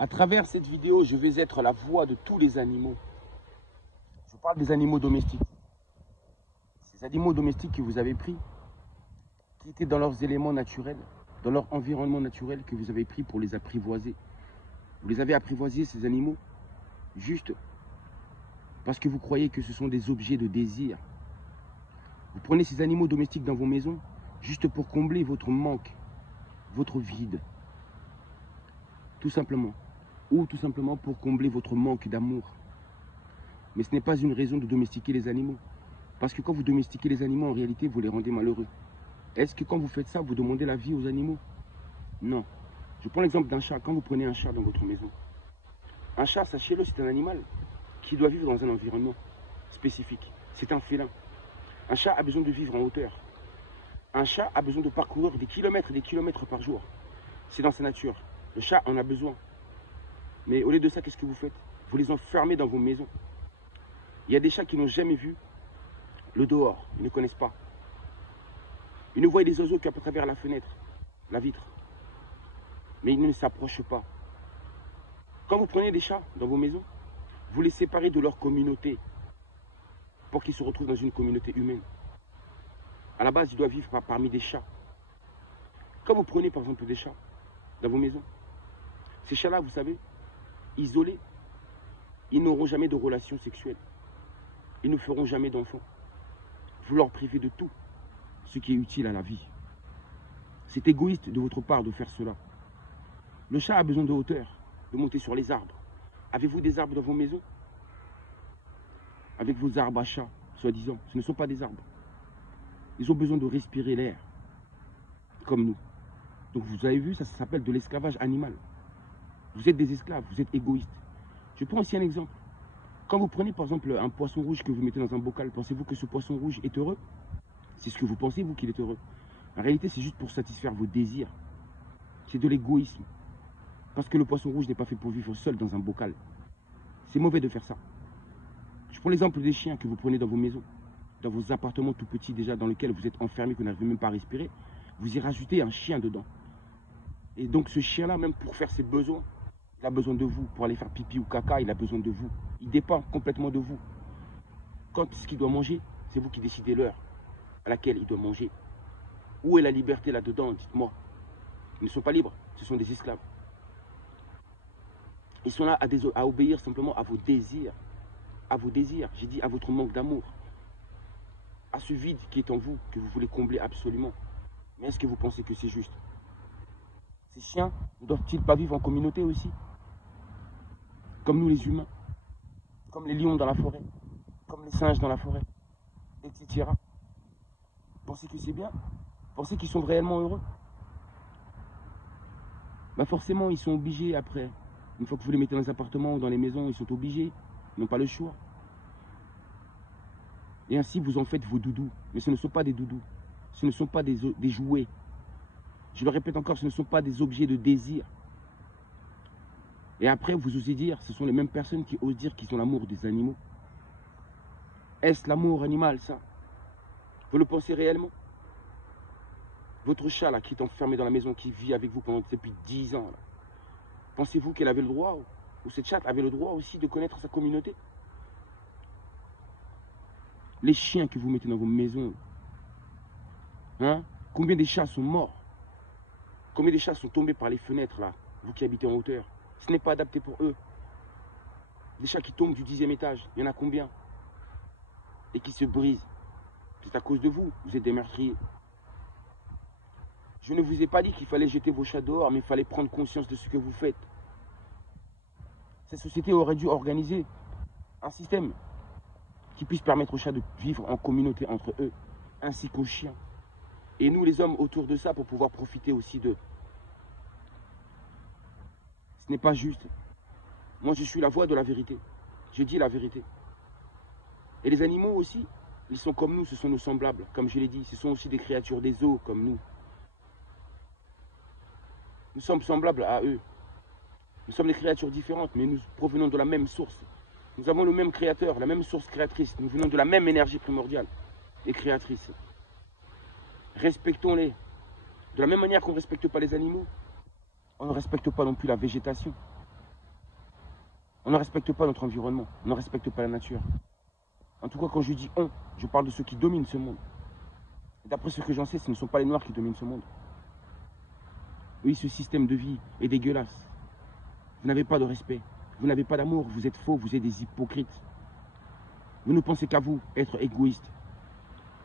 À travers cette vidéo, je vais être la voix de tous les animaux. Je parle des animaux domestiques. Ces animaux domestiques que vous avez pris, qui étaient dans leurs éléments naturels, dans leur environnement naturel, que vous avez pris pour les apprivoiser. Vous les avez apprivoisés, ces animaux, juste parce que vous croyez que ce sont des objets de désir. Vous prenez ces animaux domestiques dans vos maisons, juste pour combler votre manque, votre vide. Tout simplement. Ou tout simplement pour combler votre manque d'amour. Mais ce n'est pas une raison de domestiquer les animaux. Parce que quand vous domestiquez les animaux, en réalité, vous les rendez malheureux. Est-ce que quand vous faites ça, vous demandez la vie aux animaux? Non. Je prends l'exemple d'un chat. Quand vous prenez un chat dans votre maison, un chat, sachez-le, c'est un animal qui doit vivre dans un environnement spécifique. C'est un félin. Un chat a besoin de vivre en hauteur. Un chat a besoin de parcourir des kilomètres par jour. C'est dans sa nature. Le chat en a besoin. Mais au lieu de ça, qu'est-ce que vous faites? Vous les enfermez dans vos maisons. Il y a des chats qui n'ont jamais vu le dehors. Ils ne connaissent pas. Ils ne voient des oiseaux qu'à travers la fenêtre, la vitre. Mais ils ne s'approchent pas. Quand vous prenez des chats dans vos maisons, vous les séparez de leur communauté pour qu'ils se retrouvent dans une communauté humaine. À la base, ils doivent vivre parmi des chats. Quand vous prenez par exemple des chats dans vos maisons, ces chats-là, vous savez, isolés, ils n'auront jamais de relations sexuelles. Ils ne feront jamais d'enfants. Vous leur privez de tout ce qui est utile à la vie. C'est égoïste de votre part de faire cela. Le chat a besoin de hauteur, de monter sur les arbres. Avez-vous des arbres dans vos maisons? Avec vos arbres à chat, soi-disant, ce ne sont pas des arbres. Ils ont besoin de respirer l'air, comme nous. Donc vous avez vu, ça s'appelle de l'esclavage animal. Vous êtes des esclaves, vous êtes égoïstes. Je prends ici un exemple. Quand vous prenez par exemple un poisson rouge que vous mettez dans un bocal, pensez-vous que ce poisson rouge est heureux? C'est ce que vous pensez, vous, qu'il est heureux. En réalité, c'est juste pour satisfaire vos désirs. C'est de l'égoïsme. Parce que le poisson rouge n'est pas fait pour vivre seul dans un bocal. C'est mauvais de faire ça. Je prends l'exemple des chiens que vous prenez dans vos maisons, dans vos appartements tout petits déjà, dans lesquels vous êtes enfermés, que vous n'arrivez même pas à respirer. Vous y rajoutez un chien dedans. Et donc ce chien-là, même pour faire ses besoins, il a besoin de vous. Pour aller faire pipi ou caca, il a besoin de vous. Il dépend complètement de vous. Quand ce qu'il doit manger, c'est vous qui décidez l'heure à laquelle il doit manger. Où est la liberté là-dedans? Dites-moi. Ils ne sont pas libres, ce sont des esclaves. Ils sont là à obéir simplement à vos désirs. À vos désirs, j'ai dit à votre manque d'amour. À ce vide qui est en vous, que vous voulez combler absolument. Mais est-ce que vous pensez que c'est juste? Ces chiens ne doivent-ils pas vivre en communauté aussi? Comme nous les humains, comme les lions dans la forêt, comme les singes dans la forêt, etc. Pensez que c'est bien? Pensez qu'ils sont réellement heureux? Bah forcément, ils sont obligés après. Une fois que vous les mettez dans les appartements ou dans les maisons, ils sont obligés. Ils n'ont pas le choix. Et ainsi, vous en faites vos doudous. Mais ce ne sont pas des doudous. Ce ne sont pas des jouets. Je le répète encore, ce ne sont pas des objets de désir. Et après, vous osez dire, ce sont les mêmes personnes qui osent dire qu'ils ont l'amour des animaux. Est-ce l'amour animal, ça? Vous le pensez réellement? Votre chat, là, qui est enfermé dans la maison, qui vit avec vous depuis 10 ans, pensez-vous qu'elle avait le droit, ou cette chatte avait le droit aussi de connaître sa communauté? Les chiens que vous mettez dans vos maisons, hein? Combien de chats sont morts? Combien de chats sont tombés par les fenêtres, là, vous qui habitez en hauteur? Ce n'est pas adapté pour eux. Des chats qui tombent du 10e étage, il y en a combien? Et qui se brisent. C'est à cause de vous, vous êtes des meurtriers. Je ne vous ai pas dit qu'il fallait jeter vos chats dehors, mais il fallait prendre conscience de ce que vous faites. Cette société aurait dû organiser un système qui puisse permettre aux chats de vivre en communauté entre eux, ainsi qu'aux chiens. Et nous, les hommes, autour de ça, pour pouvoir profiter aussi d'eux. Ce n'est pas juste. Moi, je suis la voix de la vérité. Je dis la vérité. Et les animaux aussi, ils sont comme nous, ce sont nos semblables. Comme je l'ai dit, ce sont aussi des créatures des eaux, comme nous. Nous sommes semblables à eux. Nous sommes des créatures différentes, mais nous provenons de la même source. Nous avons le même créateur, la même source créatrice. Nous venons de la même énergie primordiale et créatrice. Respectons-les. De la même manière qu'on ne respecte pas les animaux, on ne respecte pas non plus la végétation. On ne respecte pas notre environnement. On ne respecte pas la nature. En tout cas, quand je dis on, je parle de ceux qui dominent ce monde. D'après ce que j'en sais, ce ne sont pas les Noirs qui dominent ce monde. Oui, ce système de vie est dégueulasse. Vous n'avez pas de respect. Vous n'avez pas d'amour. Vous êtes faux. Vous êtes des hypocrites. Vous ne pensez qu'à vous, être égoïste.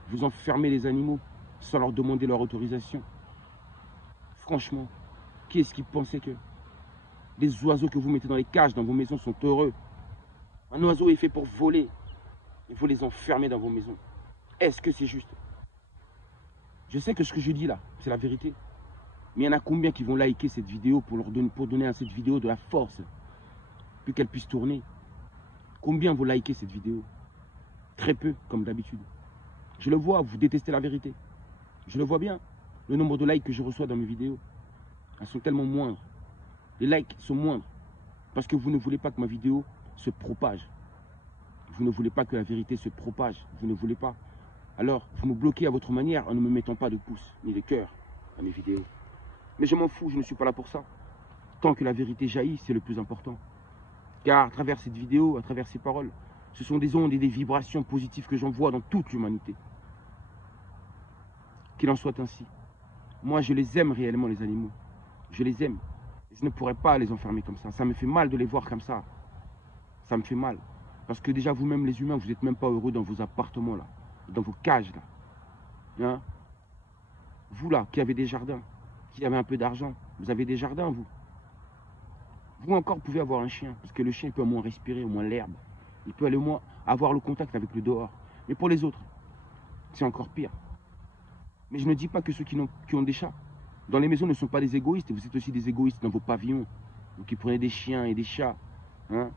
Vous enfermez les animaux sans leur demander leur autorisation. Franchement, qui est-ce qui pensait que les oiseaux que vous mettez dans les cages dans vos maisons sont heureux? Un oiseau est fait pour voler. Il faut les enfermer dans vos maisons. Est-ce que c'est juste? Je sais que ce que je dis là, c'est la vérité. Mais il y en a combien qui vont liker cette vidéo pour donner à cette vidéo de la force, puis qu'elle puisse tourner? Combien vont liker cette vidéo? Très peu, comme d'habitude. Je le vois, vous détestez la vérité. Je le vois bien. Le nombre de likes que je reçois dans mes vidéos, elles sont tellement moindres. Les likes sont moindres parce que vous ne voulez pas que ma vidéo se propage. Vous ne voulez pas que la vérité se propage. Vous ne voulez pas. Alors, vous me bloquez à votre manière en ne me mettant pas de pouce ni de cœur à mes vidéos. Mais je m'en fous, je ne suis pas là pour ça. Tant que la vérité jaillit, c'est le plus important. Car à travers cette vidéo, à travers ces paroles, ce sont des ondes et des vibrations positives que j'envoie dans toute l'humanité. Qu'il en soit ainsi. Moi, je les aime réellement, les animaux. Je les aime. Je ne pourrais pas les enfermer comme ça. Ça me fait mal de les voir comme ça. Ça me fait mal. Parce que déjà, vous-même, les humains, vous n'êtes même pas heureux dans vos appartements, là. Dans vos cages, là. Hein? Vous, là, qui avez des jardins, qui avez un peu d'argent, vous avez des jardins, vous. Vous encore pouvez avoir un chien, parce que le chien peut au moins respirer, au moins l'herbe. Il peut aller au moins avoir le contact avec le dehors. Mais pour les autres, c'est encore pire. Mais je ne dis pas que ceux qui ont des chats dans les maisons ne sont pas des égoïstes. Vous êtes aussi des égoïstes dans vos pavillons. Vous qui prenez des chiens et des chats, hein,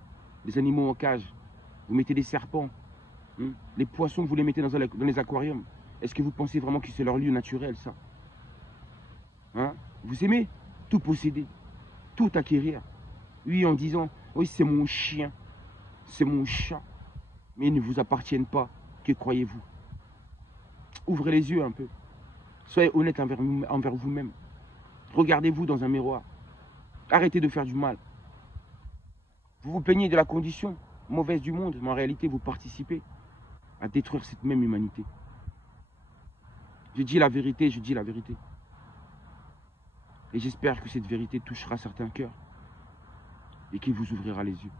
des animaux en cage. Vous mettez des serpents. Hein, les poissons, vous les mettez dans les aquariums. Est-ce que vous pensez vraiment que c'est leur lieu naturel, ça? Hein? Vous aimez tout posséder, tout acquérir. Oui, en disant, oui, c'est mon chien, c'est mon chat. Mais ils ne vous appartiennent pas. Que croyez-vous? Ouvrez les yeux un peu. Soyez honnête envers vous-même. Regardez-vous dans un miroir. Arrêtez de faire du mal. Vous vous plaignez de la condition mauvaise du monde, mais en réalité, vous participez à détruire cette même humanité. Je dis la vérité, je dis la vérité. Et j'espère que cette vérité touchera certains cœurs et qu'il vous ouvrira les yeux.